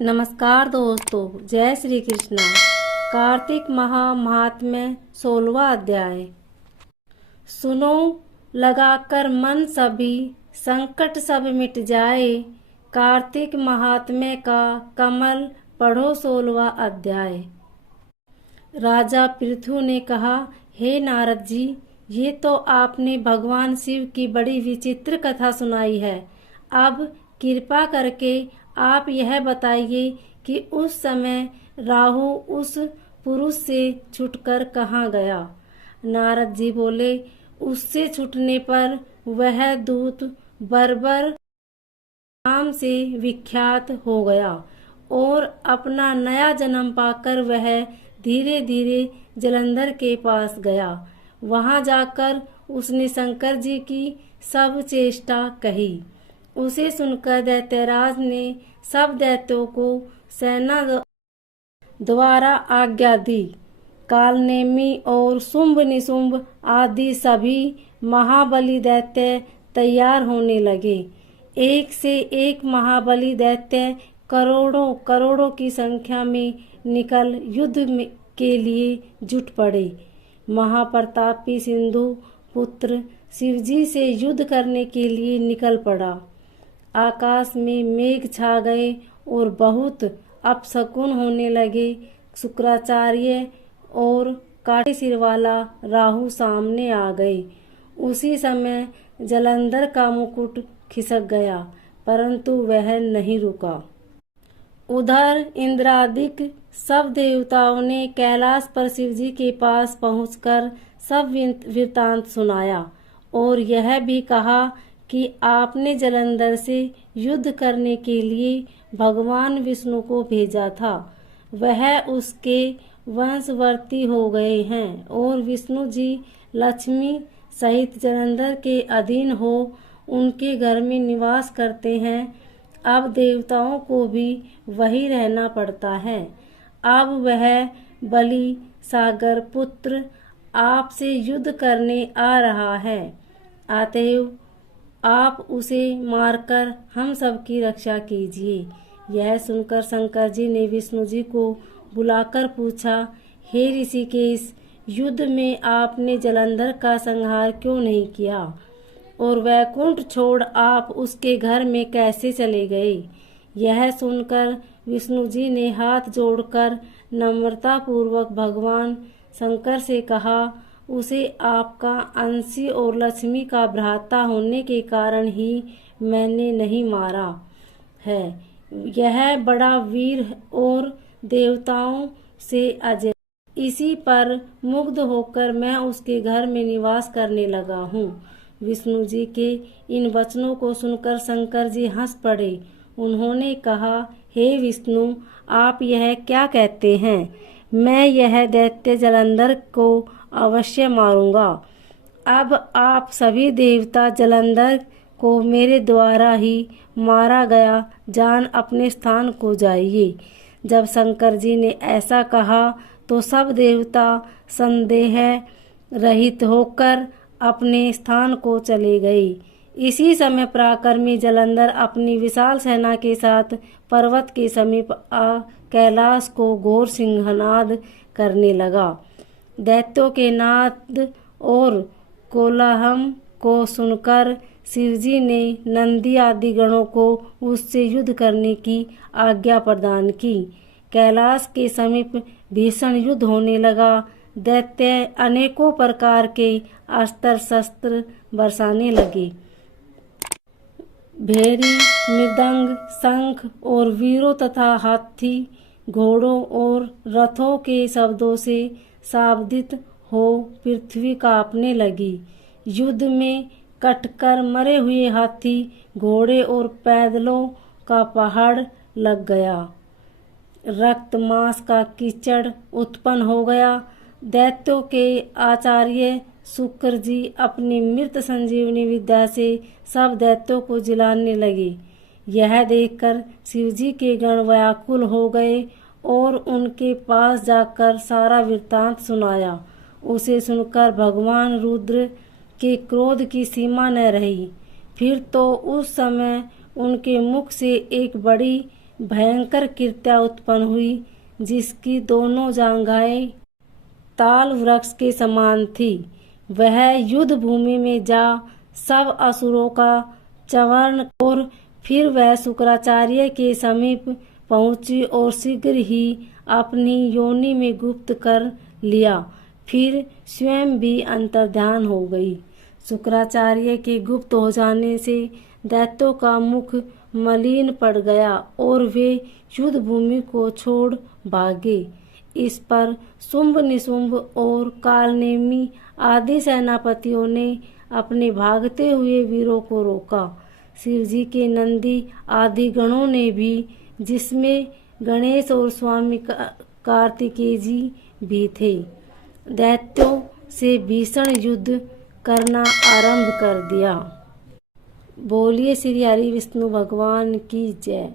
नमस्कार दोस्तों, जय श्री कृष्णा। कार्तिक महात्म्य 16वां अध्याय। सुनो, लगाकर मन सभी संकट सब मिट जाए। कार्तिक महात्म्य का कमल पढ़ो 16वां अध्याय। राजा पृथु ने कहा, हे नारद जी, ये तो आपने भगवान शिव की बड़ी विचित्र कथा सुनाई है। अब कृपा करके आप यह बताइए कि उस समय राहु उस पुरुष से छूटकर कहाँ गया। नारद जी बोले, उससे छूटने पर वह दूत बर्बर नाम से विख्यात हो गया और अपना नया जन्म पाकर वह धीरे धीरे जलंधर के पास गया। वहां जाकर उसने शंकर जी की सब चेष्टा कही। उसे सुनकर दैत्यराज ने सब दैत्यों को सेना द्वारा आज्ञा दी। कालनेमी और शुंभ निशुंभ आदि सभी महाबली दैत्य तैयार होने लगे। एक से एक महाबली दैत्य करोड़ों करोड़ों की संख्या में निकल युद्ध के लिए जुट पड़े। महाप्रतापी सिंधु पुत्र शिवजी से युद्ध करने के लिए निकल पड़ा। आकाश में मेघ छा गए और बहुत अपशकुन होने लगे। शुक्राचार्य और काटे सिर वाला राहु सामने आ गए। उसी समय जलंधर का मुकुट खिसक गया, परंतु वह नहीं रुका। उधर इंद्रादिक सब देवताओं ने कैलाश पर शिवजी के पास पहुंचकर सब वृत्तांत सुनाया और यह भी कहा कि आपने जलंधर से युद्ध करने के लिए भगवान विष्णु को भेजा था। वह उसके वंशवर्ती हो गए हैं और विष्णु जी लक्ष्मी सहित जलंधर के अधीन हो उनके घर में निवास करते हैं। अब देवताओं को भी वही रहना पड़ता है। अब वह बलि सागर पुत्र आपसे युद्ध करने आ रहा है। अतएव आप उसे मारकर हम सब की रक्षा कीजिए। यह सुनकर शंकर जी ने विष्णु जी को बुलाकर पूछा, हे ऋषिकेश, युद्ध में आपने जलंधर का संहार क्यों नहीं किया और वैकुंठ छोड़ आप उसके घर में कैसे चले गए। यह सुनकर विष्णु जी ने हाथ जोड़कर नम्रता पूर्वक भगवान शंकर से कहा, उसे आपका अंशी और लक्ष्मी का भ्राता होने के कारण ही मैंने नहीं मारा है। यह बड़ा वीर और देवताओं से अजय। इसी पर मुग्ध होकर मैं उसके घर में निवास करने लगा हूँ। विष्णु जी के इन वचनों को सुनकर शंकर जी हंस पड़े। उन्होंने कहा, हे विष्णु, आप यह क्या कहते हैं। मैं यह दैत्य जलंधर को अवश्य मारूंगा। अब आप सभी देवता जलंधर को मेरे द्वारा ही मारा गया जान अपने स्थान को जाइए। जब शंकर जी ने ऐसा कहा तो सब देवता संदेह रहित होकर अपने स्थान को चले गए। इसी समय पराक्रमी जलंधर अपनी विशाल सेना के साथ पर्वत के समीप आ कैलाश को घोर सिंहनाद करने लगा। दैत्यों के नाद और कोलाहल को सुनकर शिवजी ने नंदी आदि गणों को उससे युद्ध करने की आज्ञा प्रदान की। कैलाश के समीप भीषण युद्ध होने लगा। दैत्य अनेकों प्रकार के अस्त्र शस्त्र बरसाने लगे। भेरी, मृदंग, शंख और वीरों तथा हाथी, घोड़ों और रथों के शब्दों से शाब्दित हो पृथ्वी कांपने लगी। युद्ध में कटकर मरे हुए हाथी, घोड़े और पैदलों का पहाड़ लग गया। रक्त मांस का कीचड़ उत्पन्न हो गया। दैत्यों के आचार्य शुक्र जी अपनी मृत संजीवनी विद्या से सब दैत्यों को जिलाने लगे। यह देखकर शिवजी के गण व्याकुल हो गए और उनके पास जाकर सारा वृत्तांत सुनाया। उसे सुनकर भगवान रुद्र के क्रोध की सीमा न रही। फिर तो उस समय उनके मुख से एक बड़ी भयंकर कृत्या उत्पन्न हुई, जिसकी दोनों जांघाएं ताल वृक्ष के समान थी। वह युद्ध भूमि में जा सब असुरों का च्यवन और फिर वह शुक्राचार्य के समीप पहुंची और शीघ्र ही अपनी योनि में गुप्त कर लिया। फिर स्वयं भी अंतर्ध्यान हो गई। शुक्राचार्य के गुप्त हो जाने से दैत्यों का मुख मलिन पड़ गया और वे युद्ध भूमि को छोड़ भागे। इस पर शुंभ निशुंभ और कालनेमी आदि सेनापतियों ने अपने भागते हुए वीरों को रोका। शिवजी के नंदी आदि गणों ने भी, जिसमें गणेश और स्वामी कार्तिकेय जी भी थे, दैत्यों से भीषण युद्ध करना आरंभ कर दिया। बोलिए श्री हरि विष्णु भगवान की जय।